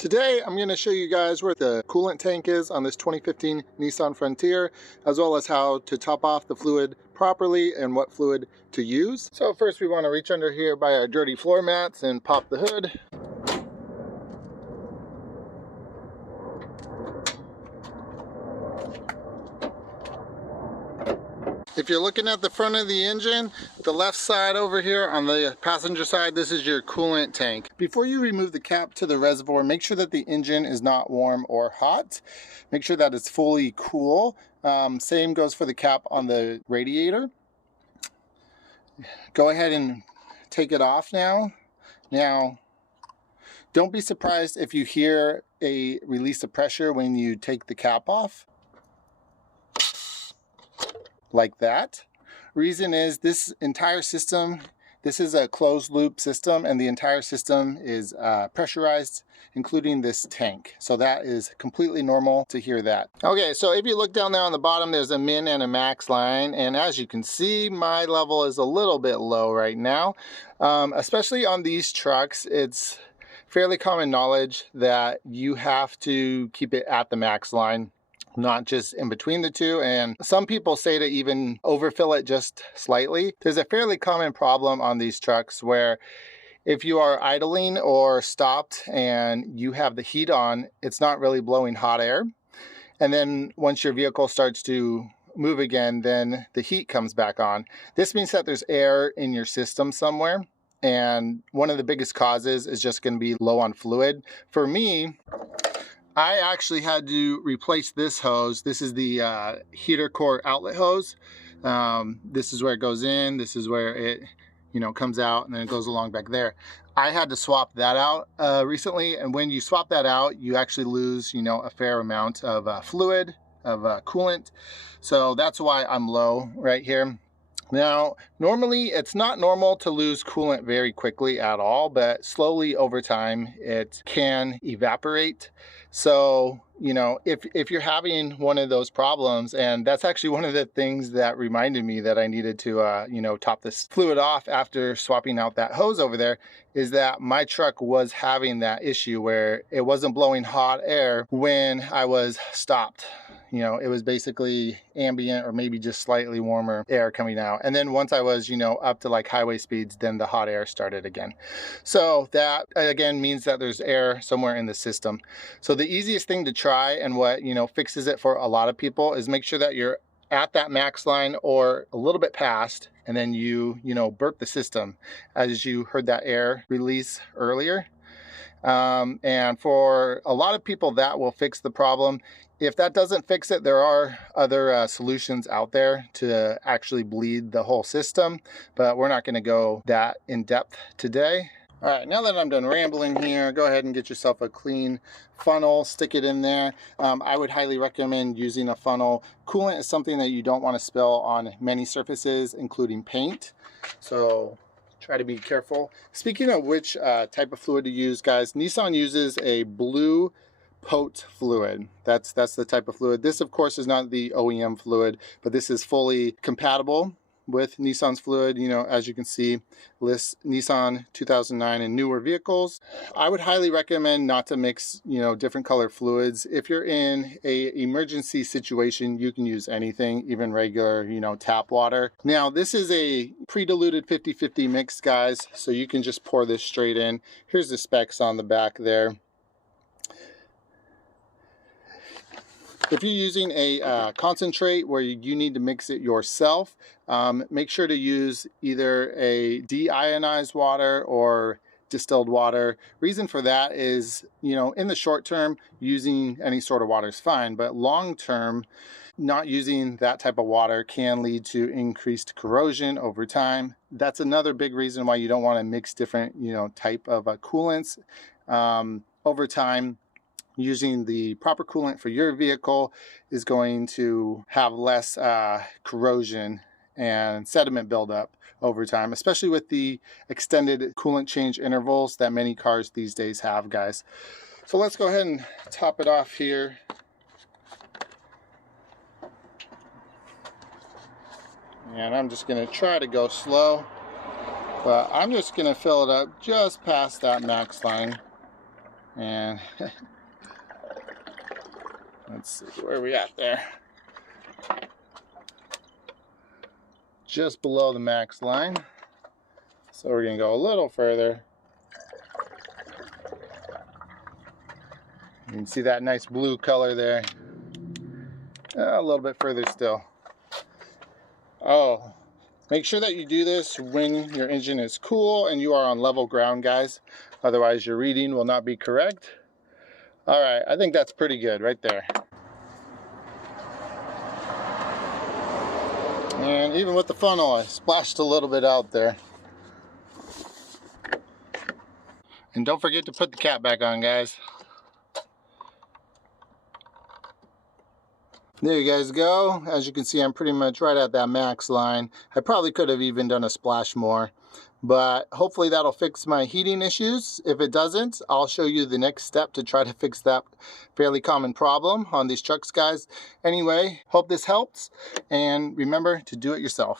Today I'm going to show you guys where the coolant tank is on this 2015 Nissan Frontier, as well as how to top off the fluid properly and what fluid to use. So first we want to reach under here by our dirty floor mats and pop the hood. If you're looking at the front of the engine, the left side over here on the passenger side, this is your coolant tank. Before you remove the cap to the reservoir, make sure that the engine is not warm or hot. Make sure that it's fully cool. Same goes for the cap on the radiator. Go ahead and take it off now. Now, don't be surprised if you hear a release of pressure when you take the cap off. Like that. Reason is this entire system, this is a closed loop system, and the entire system is pressurized, including this tank. So that is completely normal to hear that. Okay, so if you look down there on the bottom, there's a min and a max line, and as you can see, my level is a little bit low right now. Especially on these trucks, it's fairly common knowledge that you have to keep it at the max line, not just in between the two, and some people say to even overfill it just slightly. There's a fairly common problem on these trucks where if you are idling or stopped and you have the heat on, it's not really blowing hot air, and then once your vehicle starts to move again, then the heat comes back on. This means that there's air in your system somewhere, and one of the biggest causes is just going to be low on fluid. For me, I actually had to replace this hose. This is the heater core outlet hose. This is where it goes in. This is where it, comes out, and then it goes along back there. I had to swap that out recently, and when you swap that out, you actually lose, a fair amount of fluid, of coolant. So that's why I'm low right here. Now, normally it's not normal to lose coolant very quickly at all, but slowly over time it can evaporate. So, if you're having one of those problems, and that's actually one of the things that reminded me that I needed to, top this fluid off after swapping out that hose over there, is that my truck was having that issue where it wasn't blowing hot air when I was stopped. It was basically ambient or maybe just slightly warmer air coming out. And then once I was, up to like highway speeds, then the hot air started again. So that again means that there's air somewhere in the system. So the easiest thing to try, and what, fixes it for a lot of people, is make sure that you're at that max line or a little bit past, and then you burp the system as you heard that air release earlier. And for a lot of people, that will fix the problem. If that doesn't fix it, there are other solutions out there to actually bleed the whole system, but we're not going to go that in depth today. All right, now that I'm done rambling here, go ahead and get yourself a clean funnel, stick it in there. I would highly recommend using a funnel. Coolant is something that you don't want to spill on many surfaces, including paint. So try to be careful. Speaking of which type of fluid to use, guys, Nissan uses a blue POT fluid. That's the type of fluid. This, of course, is not the OEM fluid, but this is fully compatible with Nissan's fluid. As you can see, lists Nissan 2009 and newer vehicles. I would highly recommend not to mix, different color fluids. If you're in a emergency situation, you can use anything, even regular, tap water. Now, this is a pre-diluted 50-50 mix, guys, so you can just pour this straight in. Here's the specs on the back there. If you're using a concentrate where you need to mix it yourself, make sure to use either a deionized water or distilled water. Reason for that is, in the short term, using any sort of water is fine, but long term, not using that type of water can lead to increased corrosion over time. That's another big reason why you don't want to mix different, type of coolants. Over time, using the proper coolant for your vehicle is going to have less corrosion and sediment buildup over time, especially with the extended coolant change intervals that many cars these days have, guys. So let's go ahead and top it off here. And I'm just going to try to go slow, but I'm just going to fill it up just past that max line. And let's see where we at there. Just below the max line. So we're going to go a little further. You can see that nice blue color there. A little bit further still. Oh, make sure that you do this when your engine is cool and you are on level ground, guys. Otherwise your reading will not be correct. All right, I think that's pretty good right there. And even with the funnel, I splashed a little bit out there. And don't forget to put the cap back on, guys. There you guys go. As you can see, I'm pretty much right at that max line. I probably could have even done a splash more, but hopefully that'll fix my heating issues. If it doesn't, I'll show you the next step to try to fix that fairly common problem on these trucks, guys. Anyway, hope this helps, and remember to do it yourself.